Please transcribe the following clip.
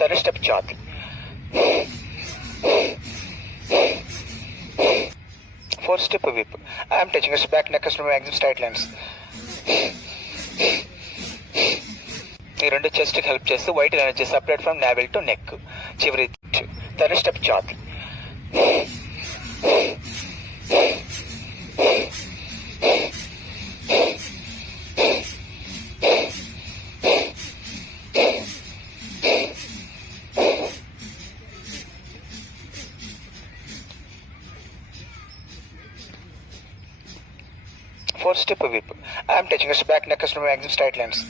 Third step chati. Fourth step whip. I am touching his back, neck, stomach, exit straight lines. ఈ రెండు chest కి help చేస్తూ white energy separate from navel to neck. చివరి third step ఛాతీ. Fourth step whip. I am touching his back, neck, stomach, exit straight lines.